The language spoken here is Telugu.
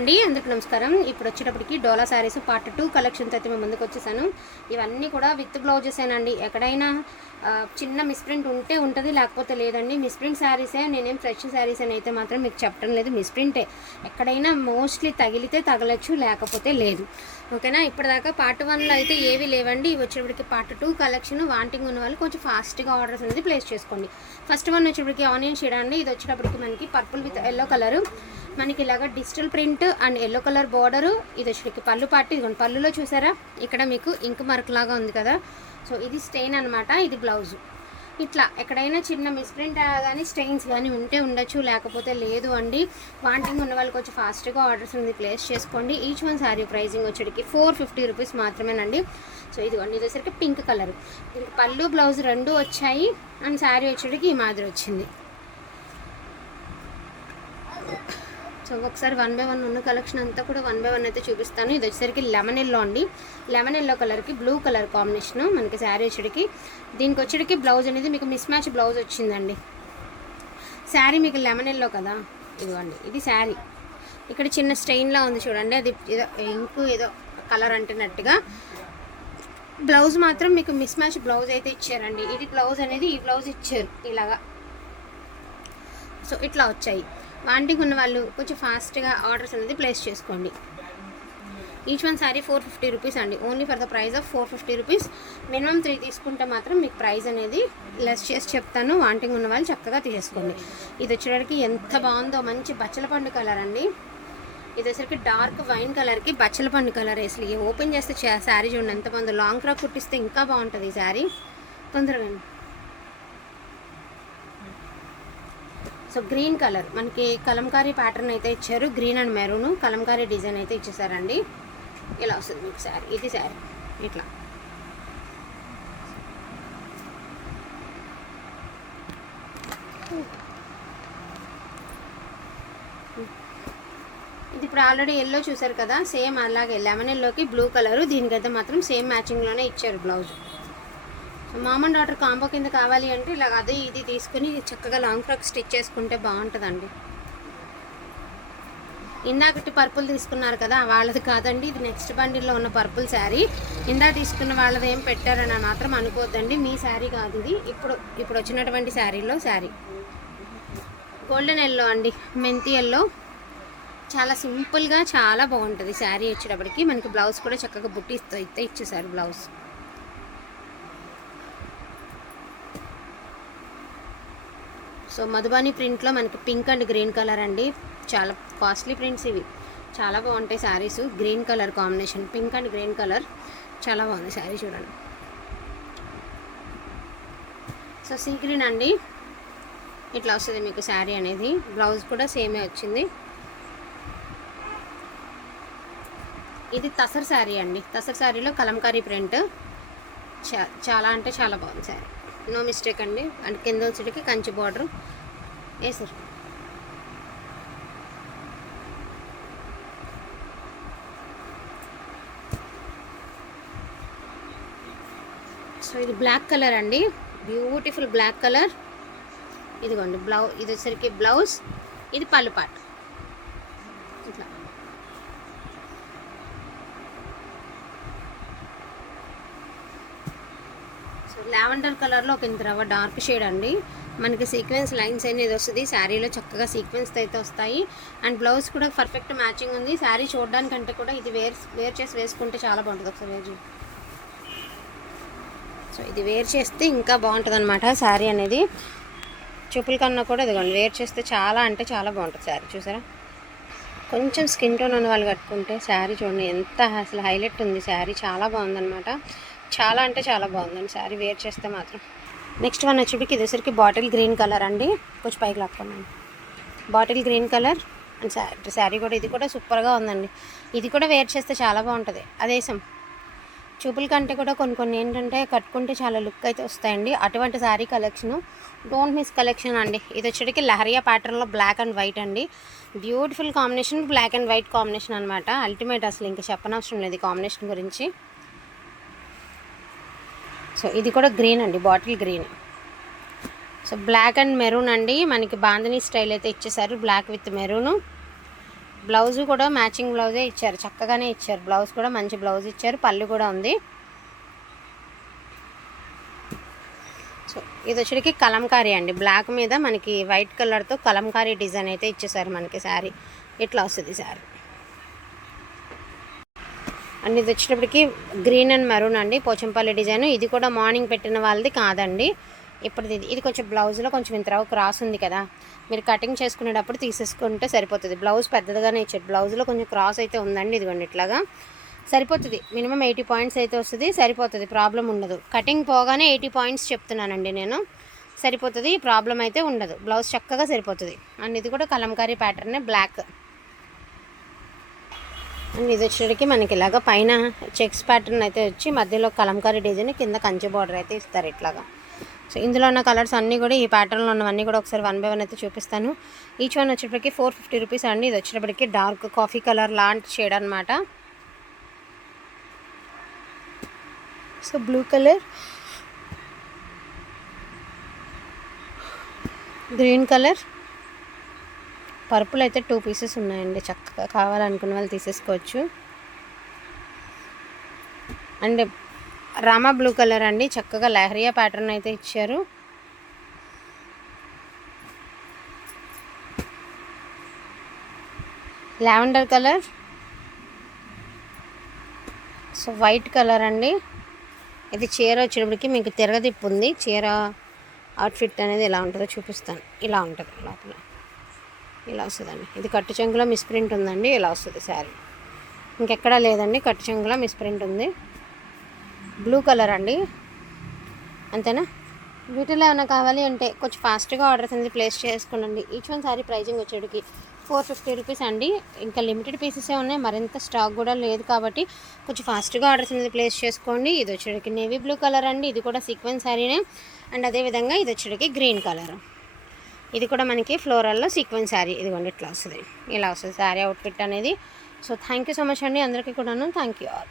అండి అందరికి నమస్కారం. ఇప్పుడు వచ్చేటప్పటికి డోలా శారీస్ పార్ట్ 2 కలెక్షన్తో అయితే మేము ముందుకు వచ్చేసాను. ఇవన్నీ కూడా విత్ బ్లౌజెసేనండి. ఎక్కడైనా చిన్న మిస్ప్రింట్ ఉంటే ఉంటుంది, లేకపోతే లేదండి. మిస్ప్రింట్ శారీసే, నేనేం ఫ్రెష్ శారీస్ అని అయితే మాత్రం మీకు చెప్పడం లేదు. మిస్ప్రింటే ఎక్కడైనా మోస్ట్లీ తగిలితే తగలచ్చు, లేకపోతే లేదు. ఓకేనా. ఇప్పటిదాకా పార్ట్ 1లో అయితే ఏవి లేవండి. వచ్చేటప్పటికి పార్ట్ 2 కలెక్షన్ వాంటింగ్ ఉన్న వాళ్ళు కొంచెం ఫాస్ట్గా ఆర్డర్స్ అనేది ప్లేస్ చేసుకోండి. ఫస్ట్ వన్ వచ్చేటప్పటికి ఆనియన్ షేడ్ అండి. ఇది వచ్చేటప్పటికి మనకి పర్పుల్ విత్ ఎల్లో కలర్, మనకి ఇలాగ digital print and yellow colour border. ఇది వచ్చేటికి పళ్ళు పార్ట్. ఇదిగోండి పళ్ళులో చూసారా ఇక్కడ మీకు ఇంక్ మార్క్ లాగా ఉంది కదా. సో ఇది స్టెయిన్ అనమాట, ఇది బ్లౌజు. ఇట్లా ఎక్కడైనా చిన్న మిస్ప్రింట్ కానీ స్టెయిన్స్ కానీ ఉంటే ఉండొచ్చు, లేకపోతే లేదు అండి. వాంటింగ్ ఉన్న వాళ్ళకి వచ్చి ఫాస్ట్గా ఆర్డర్స్ అనేది ప్లేస్ చేసుకోండి. ఈచ్ వన్ శారీ ప్రైజింగ్ వచ్చేటికి 450 రూపీస్ మాత్రమేనండి. సో ఇదిగోండి, ఇది వచ్చేసరికి పింక్ కలర్. దీనికి పళ్ళు బ్లౌజ్ రెండు వచ్చాయి అండ్ శారీ వచ్చేటికి ఈ మాదిరి వచ్చింది. సో ఒకసారి 1 by 1 ఉన్న కలెక్షన్ అంతా కూడా 1 by 1 అయితే చూపిస్తాను. ఇది వచ్చేసరికి లెమన్ ఎల్లో అండి. లెమన్ ఎల్లో కలర్కి బ్లూ కలర్ కాంబినేషను మనకి శారీ వచ్చేటికి. దీనికి వచ్చేటికి బ్లౌజ్ అనేది మీకు మిస్ మ్యాచ్ బ్లౌజ్ వచ్చిందండి. శారీ మీకు లెమన్ ఎల్లో కదా, ఇదిగోండి ఇది శారీ. ఇక్కడ చిన్న స్టెయిన్లా ఉంది చూడండి, అది ఏదో ఇంకు ఏదో కలర్ అంటున్నట్టుగా. బ్లౌజ్ మాత్రం మీకు మిస్ మ్యాచ్ బ్లౌజ్ అయితే ఇచ్చారండి. ఇది బ్లౌజ్ అనేది ఈ బ్లౌజ్ ఇచ్చారు ఇలాగా. సో ఇట్లా వచ్చాయి. వాంటింగ్ ఉన్న వాళ్ళు కొంచెం ఫాస్ట్గా ఆర్డర్స్ అనేది ప్లేస్ చేసుకోండి. ఈచ్ వన్ శారీ 450 రూపీస్ అండి. Only for the price of 450 rupees. Minimum 3 తీసుకుంటే మాత్రం మీకు ప్రైస్ అనేది లెస్ చేసి చెప్తాను. వాంటింగ్ ఉన్న వాళ్ళు చక్కగా తీసేసుకోండి. ఇది వచ్చేసరికి ఎంత బాగుందో, మంచి బచ్చల పండు కలర్ అండి. ఇది వచ్చేసరికి డార్క్ వైన్ కలర్కి బచ్చల పండు కలర్. అసలు ఓపెన్ చేస్తే శారీ చూడండి ఎంత బాగుందో. లాంగ్ ఫ్రాక్ కుట్టిస్తే ఇంకా బాగుంటుంది ఈ శారీ. తొందరగా. సో గ్రీన్ కలర్ మనకి కలంకారీ ప్యాటర్న్ అయితే ఇచ్చారు. Green and maroon Kalamkari design అయితే ఇచ్చేసారండి. ఇలా వస్తుంది మీకు శారీ. ఇది శారీ ఇట్లా. ఇది ఇప్పుడు ఆల్రెడీ ఎల్లో చూసారు కదా, సేమ్ అలాగే లెమన్ ఎల్లోకి బ్లూ కలరు. దీనికైతే మాత్రం సేమ్ మ్యాచింగ్లోనే ఇచ్చారు blouse. Mom and daughter combo కింద కావాలి అంటే ఇలా అదే ఇది తీసుకుని చక్కగా లాంగ్ ఫ్రాక్ స్టిచ్ చేసుకుంటే బాగుంటుందండి. ఇందాకటి పర్పుల్ తీసుకున్నారు కదా, వాళ్ళది కాదండి. ఇది నెక్స్ట్ బండిల్లో ఉన్న పర్పుల్ శారీ. ఇందాక తీసుకున్న వాళ్ళది ఏం పెట్టారని మాత్రం అనుకోవద్దండి. మీ శారీ కాదు ఇది. ఇప్పుడు వచ్చినటువంటి శారీలో శారీ గోల్డెన్ ఎల్లో అండి, మెంతి ఎల్లో. చాలా సింపుల్గా చాలా బాగుంటుంది శారీ వచ్చేటప్పటికి. మనకి బ్లౌజ్ కూడా చక్కగా బుట్టిస్తూ అయితే ఇచ్చేసారు బ్లౌజ్. సో మధుబాని ప్రింట్లో మనకి పింక్ అండ్ గ్రీన్ కలర్ అండి. చాలా కాస్ట్లీ ప్రింట్స్ ఇవి, చాలా బాగుంటాయి saris. Green colour combination, pink and green colour చాలా బాగుంది శారీ చూడండి. సో సీ గ్రీన్ అండి, ఇట్లా వస్తుంది మీకు శారీ అనేది. బ్లౌజ్ కూడా సేమే వచ్చింది. ఇది తసర్ శారీ అండి. తసర్ శారీలో కలంకారీ ప్రింట్ చాలా అంటే చాలా బాగుంది శారీ. నో మిస్టేక్ అండి. అండ్ కింద వచ్చేటికి కంచి బార్డర్ వేసారు. సో ఇది బ్లాక్ కలర్ అండి, బ్యూటిఫుల్ బ్లాక్ కలర్. ఇదిగోండి బ్లౌజ్. ఇది వచ్చేసరికి బ్లౌజ్, ఇది పళ్ళు పాట ఇట్లా. లావెండర్ కలర్లో ఒక ఇంత రవ్వ డార్క్ షేడ్ అండి. మనకి సీక్వెన్స్ లైన్స్ అనేది వస్తుంది శారీలో, చక్కగా సీక్వెన్స్ అయితే వస్తాయి. అండ్ బ్లౌజ్ కూడా పర్ఫెక్ట్ మ్యాచింగ్ ఉంది. శారీ చూడడానికంటే కూడా ఇది వేర్ చేసి వేసుకుంటే చాలా బాగుంటుంది. ఒకసారి వేర్. సో ఇది వేర్ చేస్తే ఇంకా బాగుంటుంది అనమాట శారీ అనేది. చూపుల కన్నా కూడా ఇదిగోండి వేర్ చేస్తే చాలా అంటే చాలా బాగుంటుంది శారీ. చూసారా, కొంచెం స్కిన్ టోన్ ఉన్న వాళ్ళు కట్టుకుంటే శారీ చూడండి ఎంత అసలు హైలైట్ ఉంది శారీ. చాలా బాగుందన్నమాట. చాలా అంటే చాలా బాగుందండి శారీ వేర్ చేస్తే మాత్రం. నెక్స్ట్ వన్ వచ్చేటికి ఇది వచ్చరికి బాటిల్ గ్రీన్ కలర్ అండి. కొంచెం పైకి లాక్కున్నాను. Bottle green colour and sari కూడా, ఇది కూడా సూపర్గా ఉందండి. ఇది కూడా వేర్ చేస్తే చాలా బాగుంటుంది. అదేసం చూపుల కంటే కూడా కొన్ని ఏంటంటే కట్టుకుంటే చాలా లుక్ అయితే వస్తాయండి. అటువంటి sari collection don't miss collection అండి. ఇది వచ్చేటికి లహరియా ప్యాటర్న్లో బ్లాక్ అండ్ వైట్ అండి. Beautiful combination, black and white combination అనమాట. అల్టిమేట్, అసలు ఇంకా చెప్పనవసరం లేదు కాంబినేషన్ గురించి. సో ఇది కూడా గ్రీన్ అండి, bottle green. So black and maroon అండి, మనకి బాందినీ స్టైల్ అయితే ఇచ్చేసారు. Black with maroon. బ్లౌజ్ కూడా మ్యాచింగ్ బ్లౌజే ఇచ్చారు, చక్కగానే ఇచ్చారు. బ్లౌజ్ కూడా మంచి బ్లౌజ్ ఇచ్చారు, పళ్ళు కూడా ఉంది. సో ఇది వచ్చేటికి కలంకారీ అండి, బ్లాక్ మీద మనకి వైట్ కలర్తో కలంకారీ డిజైన్ అయితే ఇచ్చేసారు మనకి. శారీ ఇట్లా వస్తుంది శారీ. అండ్ ఇది వచ్చేటప్పటికి గ్రీన్ అండ్ మెరూన్ అండి, పోచంపల్లి డిజైన్. ఇది కూడా మార్నింగ్ పెట్టిన వాళ్ళది కాదండి, ఇప్పటిది. ఇది కొంచెం బ్లౌజ్లో కొంచెం ఇంతరావు క్రాస్ ఉంది కదా, మీరు కటింగ్ చేసుకునేటప్పుడు తీసేసుకుంటే సరిపోతుంది. బ్లౌజ్ పెద్దదిగానే ఇచ్చారు, బ్లౌజ్లో కొంచెం క్రాస్ అయితే ఉందండి. ఇదిగోండి ఇట్లాగా సరిపోతుంది. మినిమం 80 పాయింట్స్ అయితే వస్తుంది, సరిపోతుంది, ప్రాబ్లం ఉండదు. కటింగ్ పోగానే 80 పాయింట్స్ చెప్తున్నానండి నేను, సరిపోతుంది, ప్రాబ్లం అయితే ఉండదు. బ్లౌజ్ చక్కగా సరిపోతుంది. అండ్ ఇది కూడా కలంకారీ ప్యాటర్నే, బ్లాక్. అండ్ ఇది వచ్చేటికి మనకి ఇలాగ పైన చెక్స్ ప్యాటర్న్ అయితే వచ్చి మధ్యలో కలంకారీ డిజైన్, కింద కంచి బార్డర్ అయితే ఇస్తారు ఇట్లాగా. సో ఇందులో ఉన్న కలర్స్ అన్నీ కూడా, ఈ ప్యాటర్న్లో ఉన్నవన్నీ కూడా ఒకసారి 1 by 1 అయితే చూపిస్తాను. ఈచ్ వన్ వచ్చేటప్పటికి 450 రూపీస్ అండి. ఇది వచ్చేటప్పటికి డార్క్ కాఫీ కలర్ లాంటి షేడ్ అనమాట. So blue colour, green colour, purple అయితే 2 పీసెస్ ఉన్నాయండి. చక్కగా కావాలనుకున్న వాళ్ళు తీసేసుకోవచ్చు. అండ్ రామా బ్లూ కలర్ అండి, చక్కగా లహరియా ప్యాటర్న్ అయితే ఇచ్చారు. Lavender colour, so white colour అండి. ఇది చీర వచ్చేటప్పటికి మీకు తిరగతిప్పు ఉంది. చీర అవుట్ఫిట్ అనేది ఎలా ఉంటుందో చూపిస్తాను. ఇలా ఉంటుంది, లోపల ఇలా వస్తుందండి. ఇది కట్టు చెంగులో మిస్ప్రింట్ ఉందండి, ఇలా వస్తుంది శారీ. ఇంకెక్కడా లేదండి, కట్టు చెంగులో మిస్ప్రింట్ ఉంది. బ్లూ కలర్ అండి, అంతేనా. వీటిలో ఏమైనా కావాలి అంటే కొంచెం ఫాస్ట్గా ఆర్డర్స్ అనేది ప్లేస్ చేసుకోండి. ఈచ్ వన్ శారీ ప్రైజింగ్ వచ్చేటికి 450 రూపీస్ అండి. ఇంకా లిమిటెడ్ పీసెసే ఉన్నాయి, మరింత స్టాక్ కూడా లేదు కాబట్టి కొంచెం ఫాస్ట్గా ఆర్డర్స్ అనేది ప్లేస్ చేసుకోండి. ఇది వచ్చేటికి నేవీ బ్లూ కలర్ అండి, ఇది కూడా సీక్వెన్స్ శారీనే. అండ్ అదేవిధంగా ఇది వచ్చేటికి గ్రీన్ కలర్, ఇది కూడా మనకి ఫ్లోరల్లో సీక్వెన్స్ శారీ. ఇదిగోండి ఇట్లా వస్తుంది, ఇలా వస్తుంది శారీ అవుట్ఫిట్ అనేది. So thank you so much అండి అందరికీ కూడాను. Thank you all.